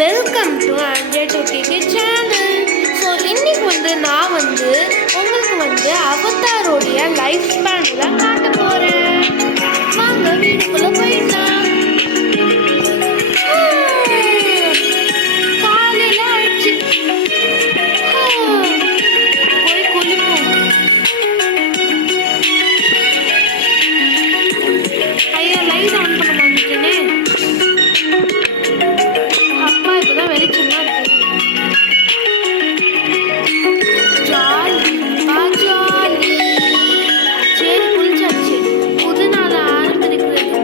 Welcome to Android okay channel. So இன்னைக்கு நான் உங்களுக்கு அவதாரோடைய லைஃப் ஸ்பேன்லாம் காட்ட போகிறேன். வாங்க வீட்டுக்குள்ளே போயிடலாம். காலையில் ஆயிடுச்சு, போய் குளிப்போம். ஐயோ, லைட் ஆன் பண்ண மாட்டேனே. அப்பா இப்போதான் வெளிச்சமா இருக்கு. Jolly jolly. சரி, குளிச்சாச்சு. புது நாள் ஆரம்பிக்கிறதுக்கு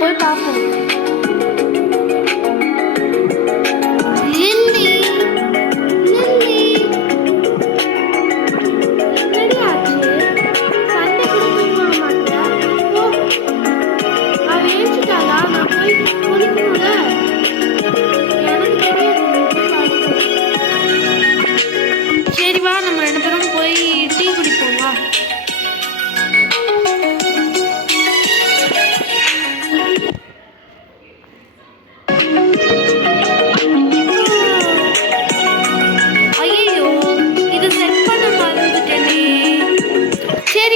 போய் பார்ப்போம். லில்லி லில்லி, என்னடி ஆச்சு? சண்டை கொடுக்க மாட்டியா? ஓ, அவ ஏஞ்சிட்டாளா? நான் போய் குளிக்கணும்ல. எனக்கு தெரியாது. சரி வா, நம்ம 2 பேரும் போய் டீ குடிப்போம். வா.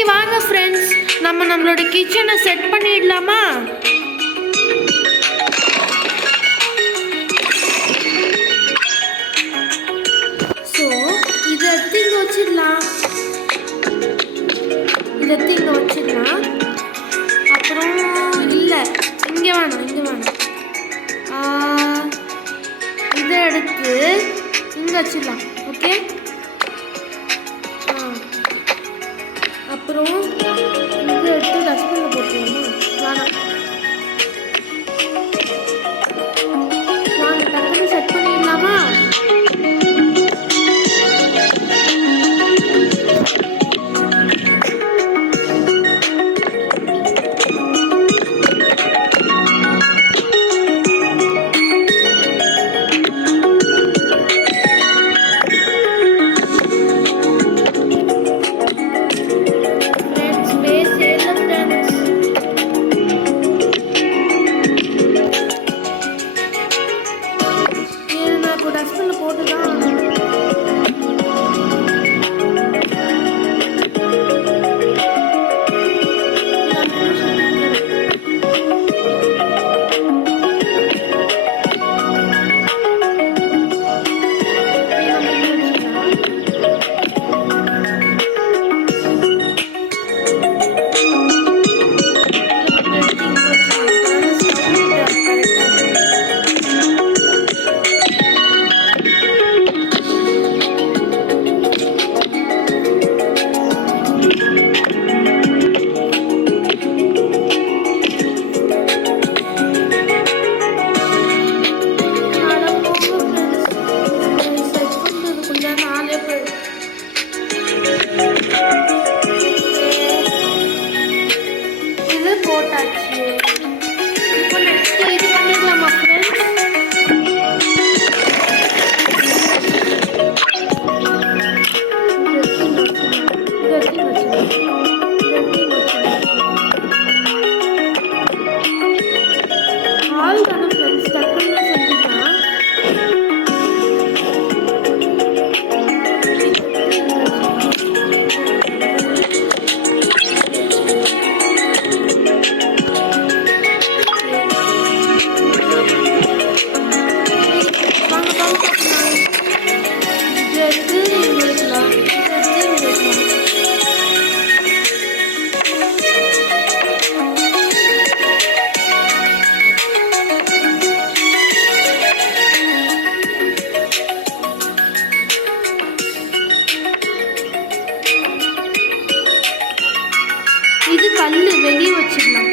வாங்க ஃப்ரெண்ட்ஸ், நம்மளோட கிச்சனை செட் பண்ணிடலாமா? ஸோ இதை இங்கே வச்சிடலாம். அப்புறம் இல்லை, இங்கே வேணாம். இதை எடுத்து இங்கே வச்சிடலாம். ஓகே, அப்புறம் இதை எடுத்து டஸ்ட்பின்ல போட்டுருவோமா? வாங்க டக்குன்னு செட் பண்ணிடலாமா? எடுத்து வச்சிடலாம். இதை எடுத்து வச்சிடலாம். ஆள் தானே ஃப்ரெண்ட்ஸ், டக்குன்னு செஞ்சுக்கலாம். இது கல்லு வெளியே வச்சிடலாம்.